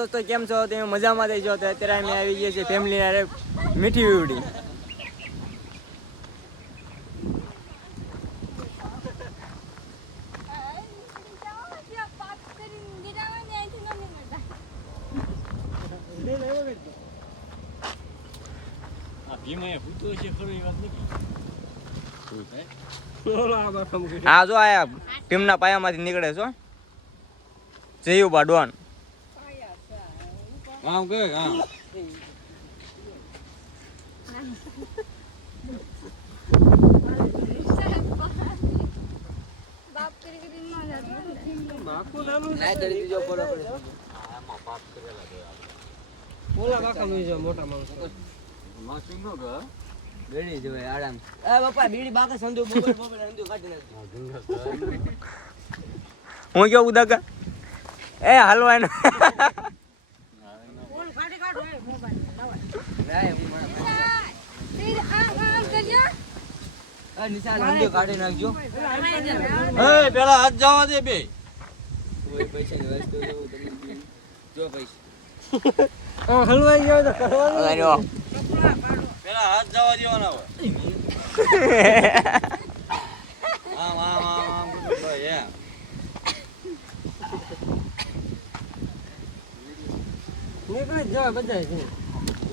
દોસ્તો કેમ છો? તમે મજામાં થઈ છો? તો અત્યારે અમે આવી ગયા છીએ ફેમિલી હારે મીઠી વીવડી. હા જો આયા ભીમના પાયામાંથી નીકળે છો જયુબા ડોન. કામ કે કામ બાપ કરી કરીને ના જાત બાપુ નાનું ના કરી દીજો બોલો પડે. આમાં પાપ કરેલા છે ઓલા કાકા નું છે મોટા માણસ માસિંગ નો કે બેડી જોવે આરામ. એ બાપા બીડી બાકે સંધુ બોબલ બોબલ સંધુ કાઢી નાખ. હું કયો ઉદાકા એ હલવાનો ફોન કાઢી કાઢો એ મોબાઈલ રાય આ નિશાન સંધુ કાઢી નાખજો. એ પેલા હાથ જવા દે બે કોઈ પૈસા ની વસ્તુ જોઉં તમે જો પૈસા હલવાઈ ગયો તો કરવાનું અરે પેલા હાથ જવા દેવાના હોય આમ આમ આમ આમ ભાઈ એ નીકળી જ જાય બધા છે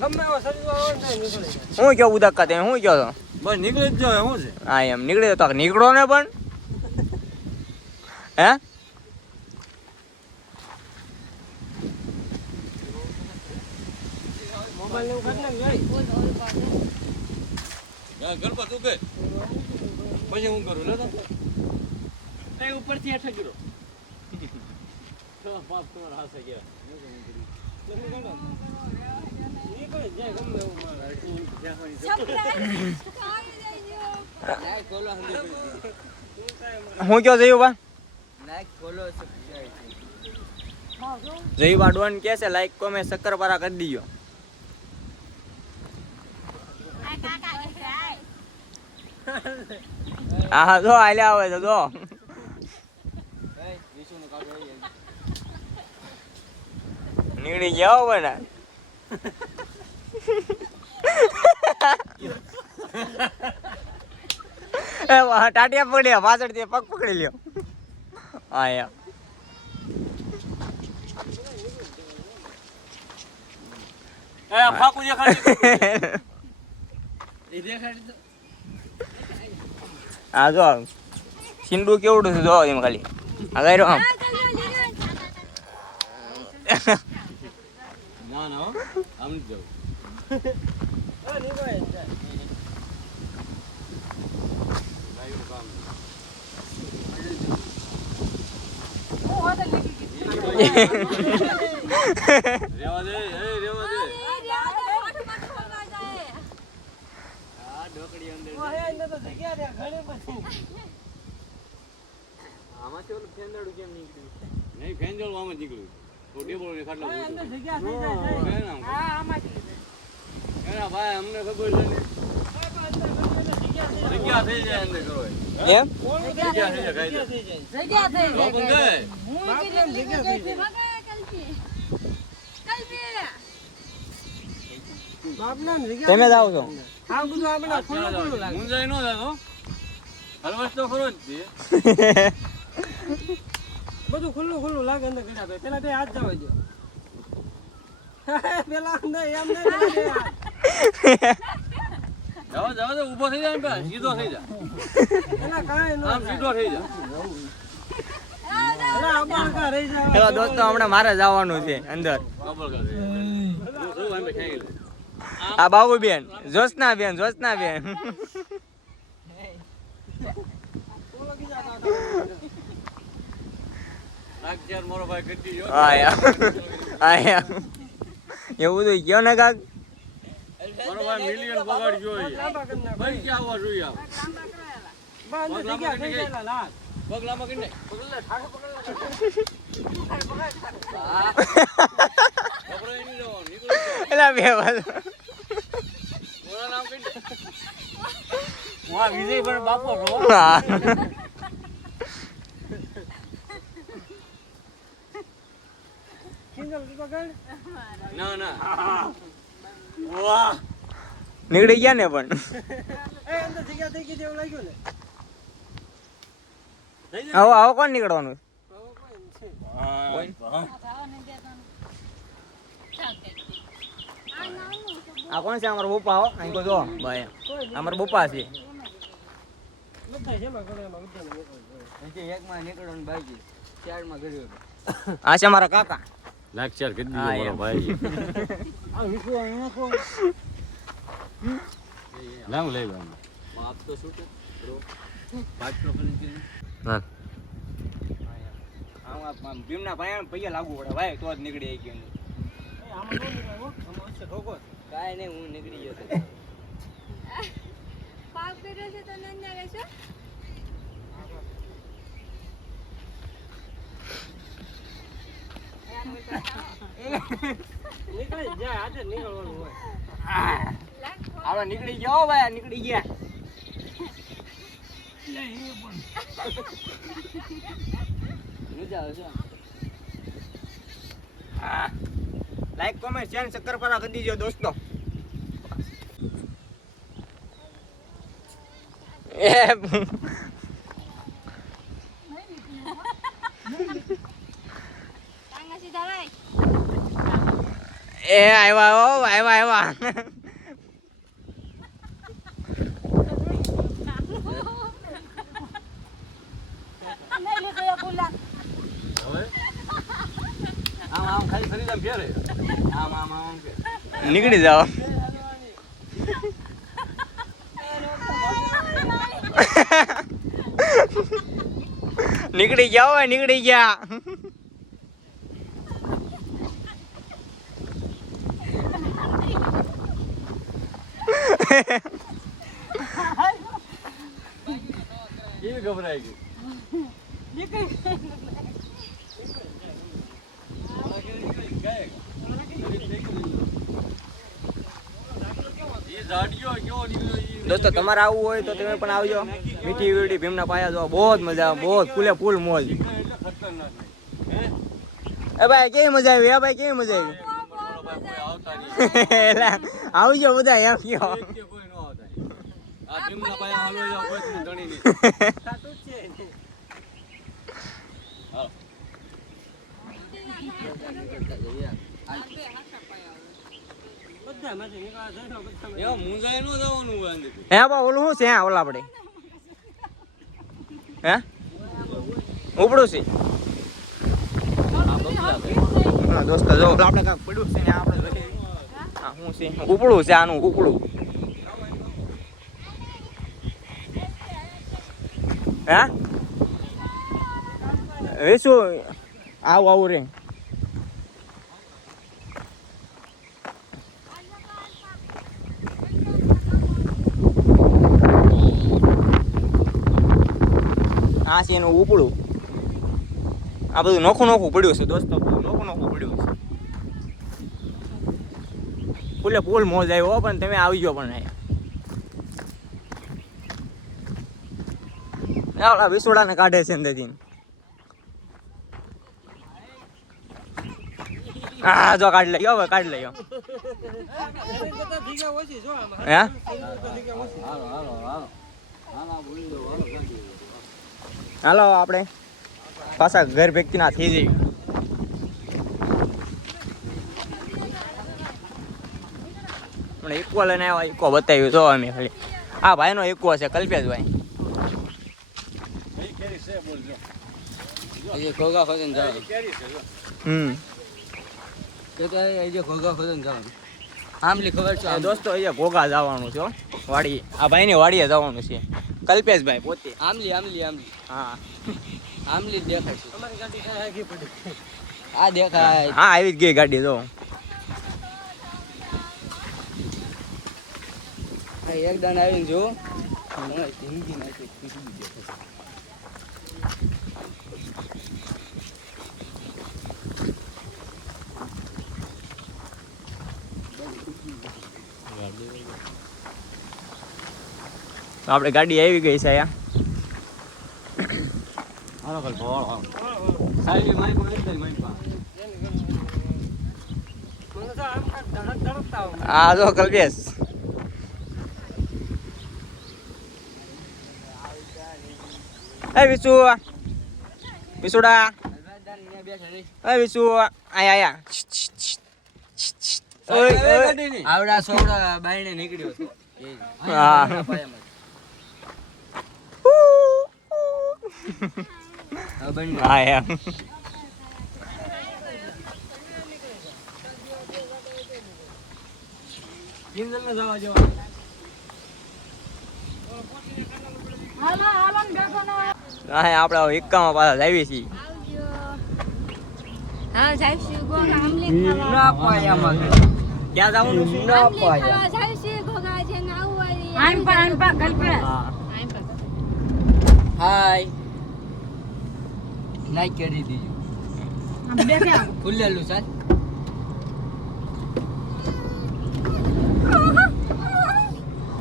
ગમે એવો શરીર આવે ને નીકળી જાય. હું કયો ઉદાકા તમે હું કયો છો? બસ નીકળી જ જાય શું છે હા એમ નીકળી તો નીકળો ને પણ હે મોબાઈલ નું કાઢ નાખ જાય ગરબા તું કે પછી હું કરું લે તો એ ઉપરથી હેઠા ગયો બાપ તમારા હાથે ગયા નીકળી જાય ગમે એવું હું કયો જયુબા જયુબા ડોન કે છે લાઈક કોમેન્ટ શક્કરપારા કરી દીજો. હા જો આલ્યા આવે તો જો નીકળી ગયા હોય ને ટાટિયા પકડ્યા પાછળથી પગ પકડી લ્યો. હા યા એ ફાકુ દેખાડી એ દેખાડી તો હા જો સિંડું કેવડું છે જો એમ ખાલી આ ગાયરો આમ ના ના હો આમ જ જાઉં નીકળી જાય લાઈવ કામ રેવા દે એ રેવા દે આ ઢોકળી અંદર તો જગ્યા રે ઘણી બધી આમાંથી ઓલું ફેંદડું કેમ નીકળ્યું? નહીં ફેંજોલ આમ જ નીકળ્યું તો ટેબલ ને ખાટલા અંદર ઉતર્યું. જગ્યા થઈ જાય એના હા આમાંથી એના ભાઈ અમને ખબર છે ને જગ્યા થઈ જાય અંદર કરો એમ જગ્યા થઈ જાય કાયદો જગ્યા થઈ તો પણ ગયે હું બાપને જગ્યા થઈ જાય બાપના જગ્યા તમે જ આવો છો? આ બધું આપણે ખુલ્લું ખુલ્લું લાગે મુંજાઈ નો થાય તો હલવાશ તો ખરો જ તે બધું ખુલ્લું ખુલ્લું લાગે અંદર ગડા ભાઈ પેલા તે હાથ જવા દો પેલા અંદર એમ નહીં જાવ જાવ તો ઊભો થઈ જાય ને પેલા સીધો થઈ જા એના કાંઈ ન આમ સીધો થઈ જા એના આબા કા રહી જાય ચલો દોસ્તો હમણાં મારે જવાનું છે અંદર. કબલ કર દે શું આમ ખેંચી લે આ બાબુબેન જોશના બેન નાક ચાર મારો ભાઈ કરી દીજો આયા એવું તો કયો ને કાક મારો ભાઈ મિલિયન પગાર જોઈ લાંબા કરી નાખ ભાઈ ક્યાં આવવા જોઈએ આપ બા અંદર જગ્યા થઈ જાય લાલ પગ લાંબા કરી નાખ ગભરાઈ નહીં જવાનું નીકળી જાઓ એલા બે વાત ઓલા નામ કરી નાખ હું આ વિજય પણ બાપો છો હા. કિંજલ તું તો કણ ના ના વાહ નીકળી ગયા ને પણ એ અંદર જગ્યા થઈ ગઈ એવું લાગ્યું ને આવો આવો કોણ નીકળવાનું હવે કોઈ છે આ કોણ છે અમારા પપ્પા હો અહીં કોઈ જો ભાઈ અમારા પપ્પા છે બધા છે એમાં ઘણા બધાને નીકળે એકમાં નીકળવાનું બાકી ચારમાં કર્યું આ છે અમારા કાકા લાઈક શેર કરી હા, દીધો એમ. મારો ભાઈ આ મીઠું આ નાખો લાવ લઈ લેવાનું બાપ તો શું કે હા આમ ભીમના ભાઈ પૈયા લાગુ પડે ભાઈ તો જ નીકળી ગયો આમાં ન નીકળે હો આમાં છે ઠોકો કાંઈ નહીં હું નીકળી ગયો પાપ કર્યો છે તો નંદા રહેશો નીકળે જાય આજે નીકળવાનું હોય આપણે નીકળી ગયા હો ભાઈ નીકળી ગયા મજા આવે છે લાઈક કોમેન્ટ શેર શક્કરપારા કરી દીજો દોસ્તો એ ટાંગા સીધા રાખ એ આવ્યા નહીં લીધો ગુલાબ હવે આમ ખાલી ફરી આમ ફેરે આમ કે નીકળી જાઓ નીકળી ગયા હોય નીકળી ગયા એ ગભરાઈ ગઈ દોસ્તો તમારે આવવું હોય તો તમે પણ આવજો મીઠી વીડી ભીમના પાયા જો બહુ જ મજા આવે બહુ જ ફૂલે ફૂલ મોજ એ ભાઈ કેવી મજા આવી એ ભાઈ કેવી મજા આવી એલા, આવજો બધા એમ કયો સાચું જ છે બધામાંથી નીકળવા જાય ને બધામાં હે બા ઓલું શું છે હે ઓલા આપણે હે ઉપડું છે હા, દોસ્તો જો આપણે કાંઈક પડ્યું છે ને આપણે જોઈએ. આ શું છે ઉપડું છે આનું ઉપડું હે હવે શું આવું રે આ છે એનું ઉપડું આ બધું નોખું પડ્યું છે દોસ્તો બધું નોખું પડ્યું છે ફૂલે ફૂલ મોજ આવ્યો પણ તમે આવી ગયો પણ અહીંયા વિસોડાને કાઢે છે અંદરથી હા જો કાઢી લઈ હવે કાઢી લઈ બધા ભેગા ઓછી જો આમાં હે બધા ભેગા ઓછી હાલો આપણે પાછા ઘર ભેગતી ના થઈ જઈએ મને ઇકો લઈને આવ્યા ઇકો બતાવ્યું જો અમે ખાલી આ ભાઈનો ઇકો છે કલ્પેશભાઈ ઘોઘા ખોદન જવાનું ઘોઘા ખોદન જવાનું આમલી ખબર છે દોસ્તો અહીંયા ઘોઘા જવાનું છે હો. વાડી આ ભાઈની વાડીએ જવાનું છે કલ્પેશભાઈ પોતે આમલી હા આમલી દેખાય છે અમારી ગાડી કાંઈ આગી પડી આ દેખાય હા આવી જ ગઈ ગાડી જો એક દાન આવીને જો જિંદગી નાખી તો આપણે ગાડી આવી ગઈ છે અહીંયા તડકતા હોય. આ જો કલ્પેશ એ વિસુ વિસુડા એ વિસુ આયા આવડા સોડા બાયણે નીકળ્યો હતો હા હા એમ કિંજલને જવા જેવા હાલો હાલો ને બેઠો ન હોય. હા આપણે એકામાં પાછા આવી છીએ આવજો. હા જાઈશું ગોગા આમલી ખાવા. ના પાયામાં ક્યાં જવાનું છે ના આમલી પાયા ખાવા જાઈશું ગોગા છે ને આવવાની. આમ પા કલ્પે. હા આમ પા. હાય લાઈક કરી દીજો આમ બેઠા. ખુલ્લેલું સાહેબ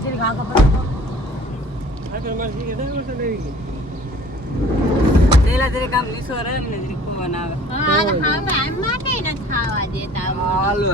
જરી ગાગા પર. આગળ મારી કે દર વર્ષે લેવી ગઈ. તેલા જરી કામ નિસો રહે ને જરી કોણ આવે હા આમ માટે ન ખાવા દેતા. હાલો